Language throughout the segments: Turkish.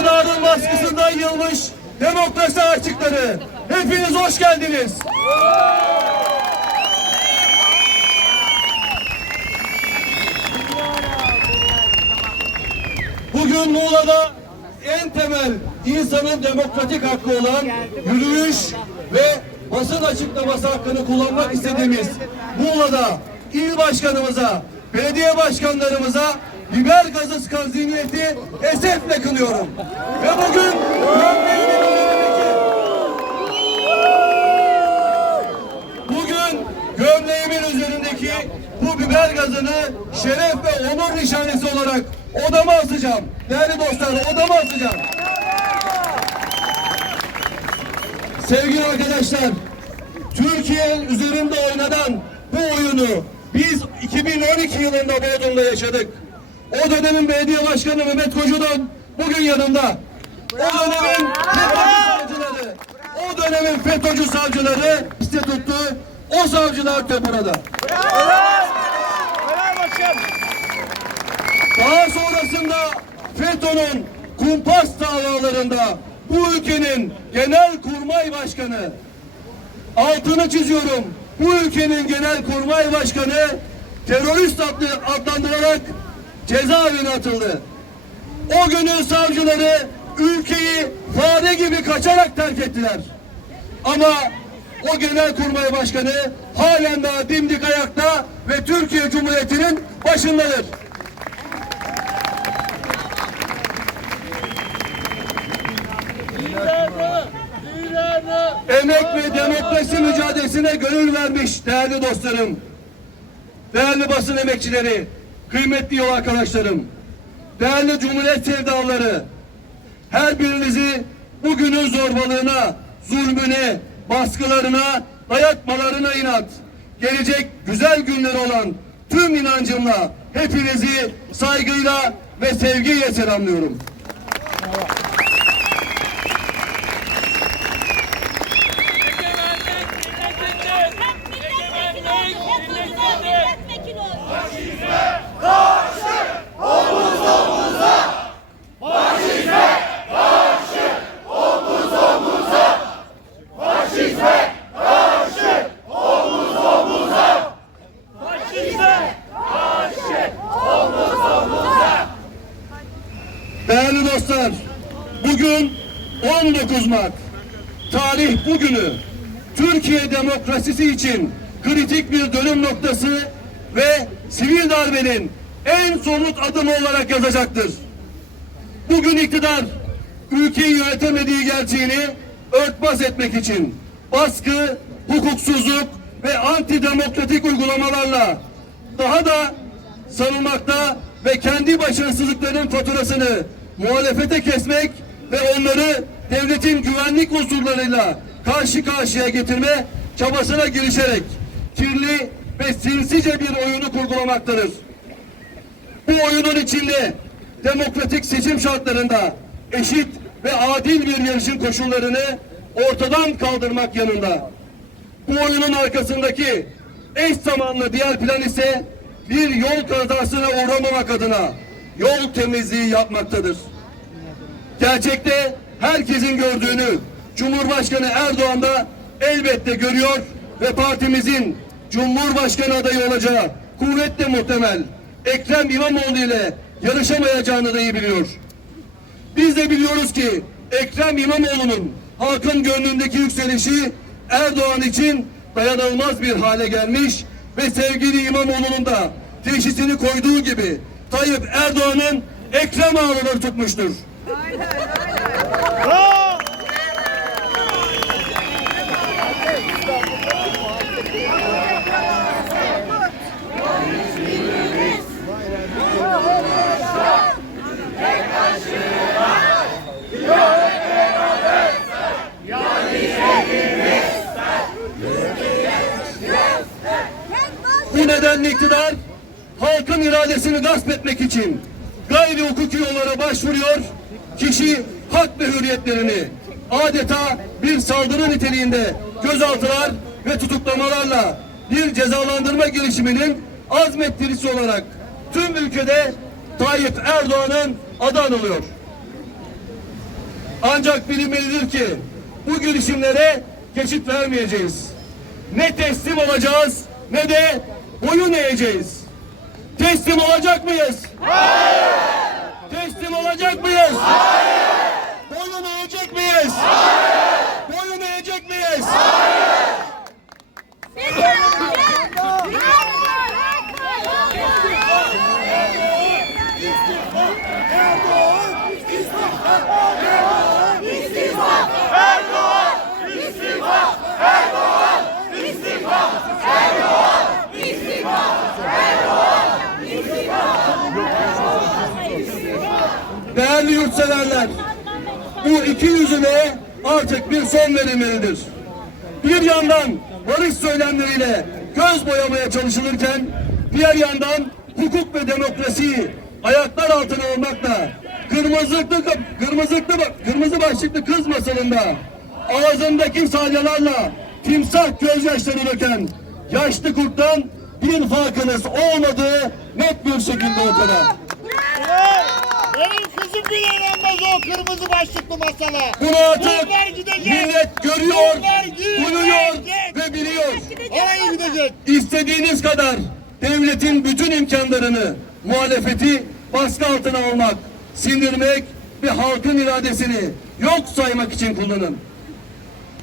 iktidarın baskısından yılmış demokrasi açıkları. Hepiniz hoş geldiniz. Bugün Muğla'da en temel insanın demokratik hakkı olan yürüyüş ve basın açıklaması hakkını kullanmak istediğimiz Muğla'da il başkanımıza, belediye başkanlarımıza biber gazı sıkan zihniyeti esefle kınıyorum. Ve bugün Bugün gömleğimin üzerindeki bu biber gazını şeref ve onur nişanesi olarak odama asacağım. Değerli dostlar odama asacağım. Sevgili arkadaşlar, Türkiye üzerinde oynanan bu oyunu biz 2012 yılında Bodrum'da yaşadık. O dönemin belediye başkanı Mehmet Kocaman bugün yanımda. O dönemin FETÖ'cü savcıları, o dönemin FETÖ'cü savcıları işte tuttu. O savcılar da burada. Daha sonrasında FETÖ'nün kumpas davalarında bu ülkenin genel kurmay başkanı altını çiziyorum. Bu ülkenin genel kurmay başkanı terörist adlı adlandırarak cezaevine atıldı. O günün savcıları ülkeyi fare gibi kaçarak terk ettiler. Ama o genel kurmay başkanı halen daha dimdik ayakta ve Türkiye Cumhuriyeti'nin başındadır. Emek ve demokrasi mücadelesine gönül vermiş değerli dostlarım, değerli basın emekçileri, kıymetli yol arkadaşlarım, değerli Cumhuriyet sevdaları, her birinizi bugünün zorbalığına, zulmüne, baskılarına, dayatmalarına inat, gelecek güzel günler olan tüm inancımla hepinizi saygıyla ve sevgiyle selamlıyorum. Değerli 19 Mart. Tarih bugünü Türkiye demokrasisi için kritik bir dönüm noktası ve sivil darbenin en somut adımı olarak yazacaktır. Bugün iktidar ülkeyi yönetemediği gerçeğini örtbas etmek için baskı, hukuksuzluk ve antidemokratik uygulamalarla daha da sarılmakta ve kendi başarısızlıklarının faturasını muhalefete kesmek ve onları devletin güvenlik unsurlarıyla karşı karşıya getirme çabasına girişerek kirli ve sinsice bir oyunu kurgulamaktadır. Bu oyunun içinde demokratik seçim şartlarında eşit ve adil bir yarışın koşullarını ortadan kaldırmak yanında bu oyunun arkasındaki eş zamanlı diğer plan ise bir yol kazasına uğramamak adına yol temizliği yapmaktadır. Gerçekte herkesin gördüğünü Cumhurbaşkanı Erdoğan da elbette görüyor ve partimizin Cumhurbaşkanı adayı olacağı kuvvetle muhtemel Ekrem İmamoğlu ile yarışamayacağını da iyi biliyor. Biz de biliyoruz ki Ekrem İmamoğlu'nun halkın gönlündeki yükselişi Erdoğan için dayanılmaz bir hale gelmiş ve sevgili İmamoğlu'nun da teşhisini koyduğu gibi Tayyip Erdoğan'ın Ekrem ağrıları tutmuştur. Bu nedenle iktidar halkın iradesini gasp etmek için gayri hukuki yollara başvuruyor. Kişi hak ve hürriyetlerini adeta bir saldırı niteliğinde gözaltılar ve tutuklamalarla bir cezalandırma girişiminin azmettirisi olarak tüm ülkede Tayyip Erdoğan'ın adı anılıyor. Ancak bilinmelidir ki bu girişimlere geçit vermeyeceğiz. Ne teslim olacağız ne de boyun eğeceğiz. Teslim olacak mıyız? Hayır! Teslim olacak mıyız? Hayır! Miyiz? Hayır! Boyun eğecek miyiz? Değerli yurtseverler, bu iki yüzüne artık bir son verilmelidir. Bir yandan barış söylemleriyle göz boyamaya çalışılırken, diğer yandan hukuk ve demokrasiyi ayaklar altına almakla kırmızılıklı, kırmızılıklı, kırmızı başlıklı kız masalında ağzındaki salyalarla timsah gözyaşları döken yaşlı kurttan bir farkınız olmadığı net bir şekilde ortada. Benim kızım bile inanmaz o kırmızı başlıklı masala. Bunu artık millet görüyor, duyuyor ve biliyor. Oraya gidecek. İstediğiniz kadar devletin bütün imkanlarını, muhalefeti baskı altına almak, sindirmek ve halkın iradesini yok saymak için kullanın.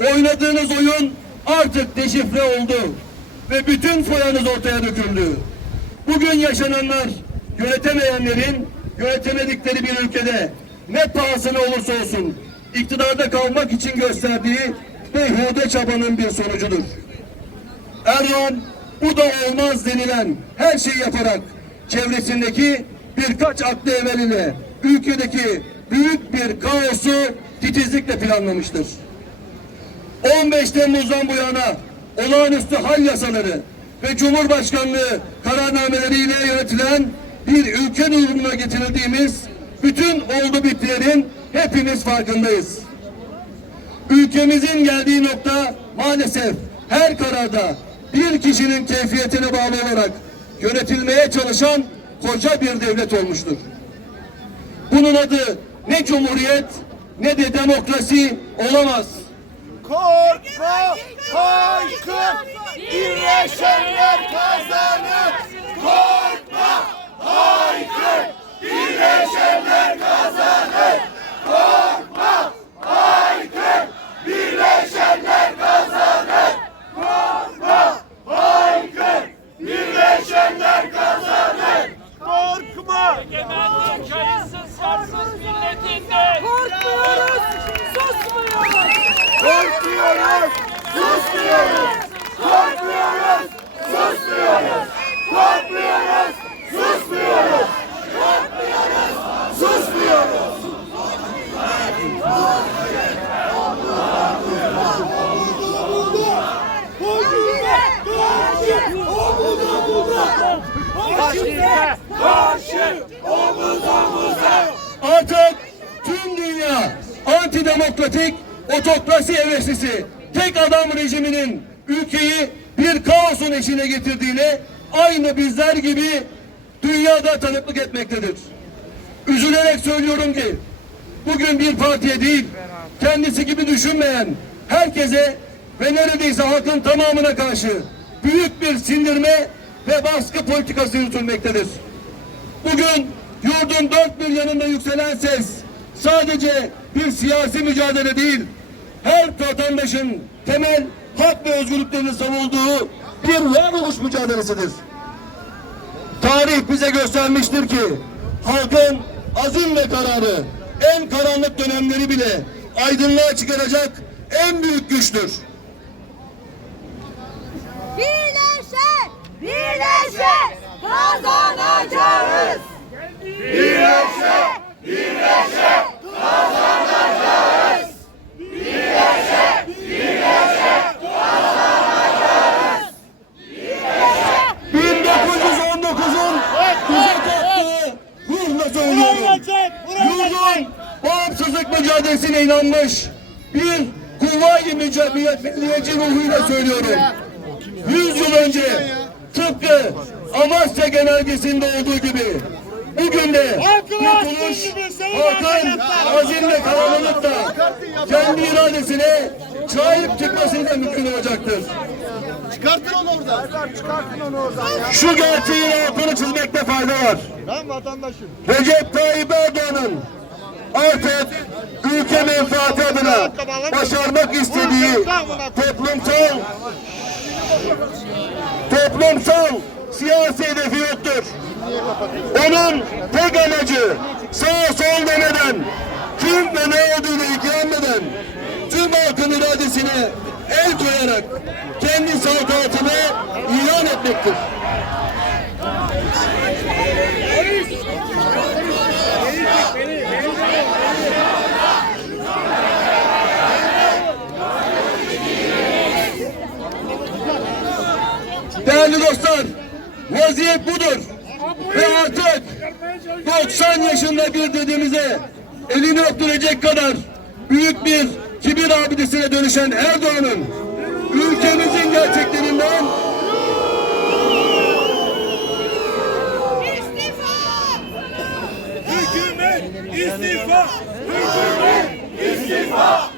Oynadığınız oyun artık deşifre oldu ve bütün foyanız ortaya döküldü. Bugün yaşananlar yönetemeyenlerin yönetemedikleri bir ülkede ne pahasına olursa olsun iktidarda kalmak için gösterdiği beyhude çabanın bir sonucudur. Erdoğan bu da olmaz denilen her şeyi yaparak çevresindeki birkaç aklı evvel ülkedeki büyük bir kaosu titizlikle planlamıştır. 15 Temmuz'dan bu yana olağanüstü hal yasaları ve Cumhurbaşkanlığı kararnameleriyle yönetilen bir ülke durumuna getirildiğimiz bütün oldu bittilerin hepimiz farkındayız. Ülkemizin geldiği nokta maalesef her kararda bir kişinin keyfiyetine bağlı olarak yönetilmeye çalışan koca bir devlet olmuştur. Bunun adı ne cumhuriyet ne de demokrasi olamaz. Korkma, haykır, birleşenler kazanır. Korkma, birleşenler kazanır. Korkma, haykır, birleşenler kazanır. Korkma, haykır, birleşenler kazanır. Korkma. Egemenlik kayıtsız şartsız milletinde. Korkmuyoruz, susmuyoruz. Korkuyoruz, susmuyoruz. Korkmuyoruz, susmuyoruz. Korkmuyoruz, susmuyoruz. Korkmuyoruz, susmuyoruz. Karşı, karşı, omuz omuza. Artık tüm dünya antidemokratik otokrasi heveslisi tek adam rejiminin ülkeyi bir kaosun eşiğine getirdiğini aynı bizler gibi dünyada tanıklık etmektedir. Üzülerek söylüyorum ki bugün bir partiye değil kendisi gibi düşünmeyen herkese ve neredeyse halkın tamamına karşı büyük bir sindirme ve baskı politikası yürütülmektedir. Bugün yurdun dört bir yanında yükselen ses sadece bir siyasi mücadele değil, her vatandaşın temel hak ve özgürlüklerini savunduğu bir varoluş mücadelesidir. Tarih bize göstermiştir ki halkın azim ve kararı en karanlık dönemleri bile aydınlığa çıkaracak en büyük güçtür. Birleşe, birleşe kazanacağız. Kazanacağız. Mücadelesine inanmış bir kuvvayi milliyetçi ruhuyla söylüyorum. Yüz yıl önce tıpkı Amasya genelgesinde olduğu gibi bugün de Halkın Kurtuluş arkadaşlar. azim ve kararlılıkla kendi iradesine sahip çıkmasıyla mümkün olacaktır. Çıkartın onu oradan. Çıkartın onu oradan ya. Şu gerçeğin altını çizmekte fayda var. Ben vatandaşım. Recep Tayyip Erdoğan'ın artık ülke menfaati adına başarmak istediği toplumsal toplumsal siyasi hedefi yoktur. Onun tek amacı sağ sol demeden, kim ve ne olduğunu ilgilenmeden tüm halkın iradesine el koyarak kendi saltanatını ilan etmektir. Değerli dostlar, vaziyet budur. Ve artık 90 yaşında bir dedemize elini öptürecek kadar büyük bir kibir abidesine dönüşen Erdoğan'ın ülkemizin gerçeklerinden Hükümet istifa! Hükümet ülkemizin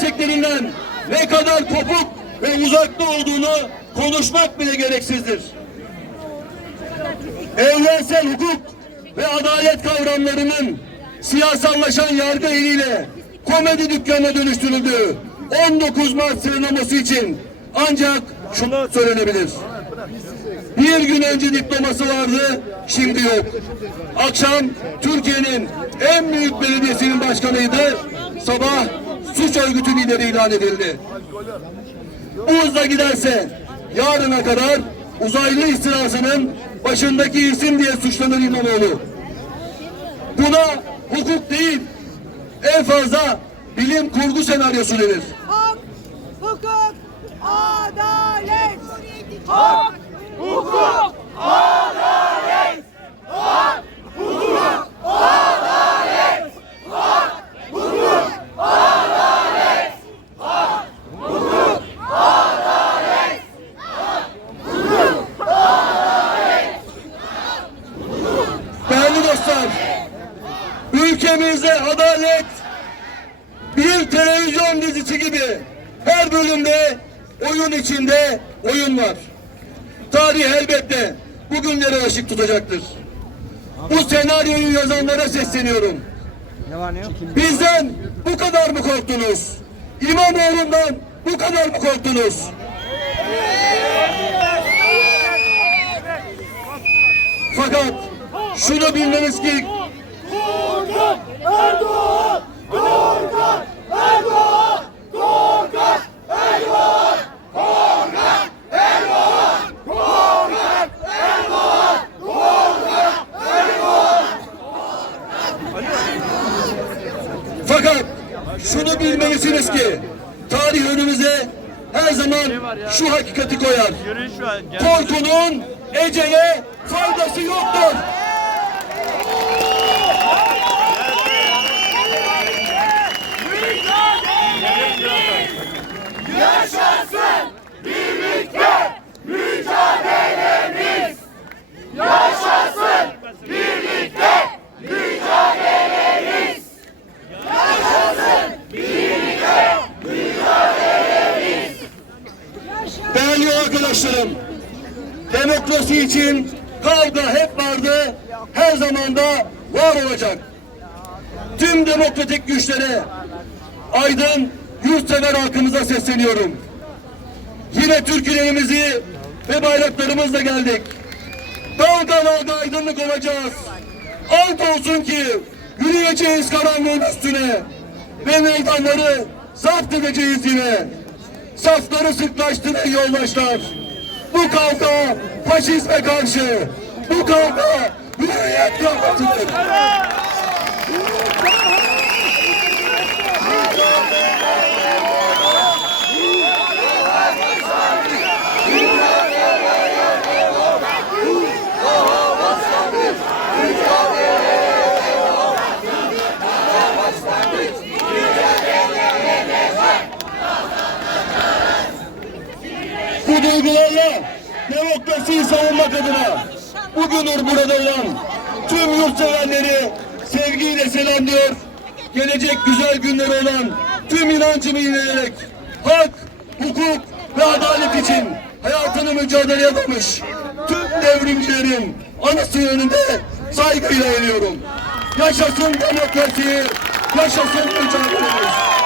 gerçeklerinden ne kadar kopuk ve uzakta olduğunu konuşmak bile gereksizdir. Evrensel hukuk ve adalet kavramlarının siyasallaşan yargı eliyle komedi dükkanına dönüştürüldüğü 19 Mart sıralaması için ancak şunu söylenebilir. Bir gün önce diploması vardı, şimdi yok. Akşam Türkiye'nin en büyük belediyesinin başkanıydı. Sabah suç örgütü lideri ilan edildi. Bu hızla giderse yarına kadar uzaylı istilasının başındaki isim diye suçlanır İmamoğlu. Buna hukuk değil, en fazla bilim kurgu senaryosu denir. Hak, hukuk, adalet. Hak, Hukuk, Değerli dostlar, ülkemizde adalet bir televizyon dizisi gibi her bölümde oyun içinde oyun var. Tarih elbette bugünlere ışık tutacaktır. Bu senaryoyu yazanlara sesleniyorum. Bizden bu kadar mı korktunuz? İmamoğlu'ndan bu kadar mı korktunuz? Fakat şunu bilmeniz ki Fakat şunu bilmelisiniz ki tarih önümüze her zaman şu hakikati koyar. Korkunun ecele faydası yoktur. Değerli arkadaşlarım, demokrasi için kavga hep vardı, her zaman da var olacak. Tüm demokratik güçlere, aydın, yurtsever halkımıza sesleniyorum. Yine Türkiye'mizi ve bayraklarımızla geldik. Dalga dalga aydınlık olacağız. Ant olsun ki yürüyeceğiz karanlığın üstüne ve meydanları zapt edeceğiz yine. Safları sıklaştırın yoldaşlar. Bu kavga faşizme karşı. Bu kavga hürriyet kavgasıdır. Bu duygularla demokrasiyi savunmak adına bugünür burada tüm yurtseverleri sevgiyle selamlıyor. Gelecek güzel günleri olan tüm inancımı yineleyerek hak, hukuk ve adalet için hayatını mücadele adamış tüm devrimcilerin anısı önünde saygıyla eğiliyorum. Yaşasın demokrasi, yaşasın mücadelemiz.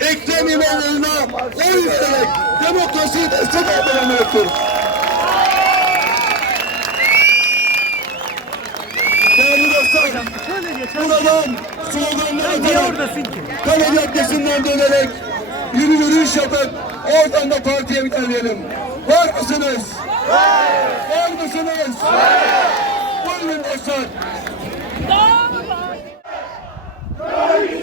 Ekrem İmamoğlu'na oy vererek demokrasiyi destek olmalarını yapıyoruz. Değerli dostlar, buradan sloganlar atarak, Kale Caddesi'nden dönerek yürü yürüyüş yapıp oradan da partiye bir tanıyalım. Var mısınız? Hayır. Var mısınız? Hayır. Buyurun dostlar. Hayır.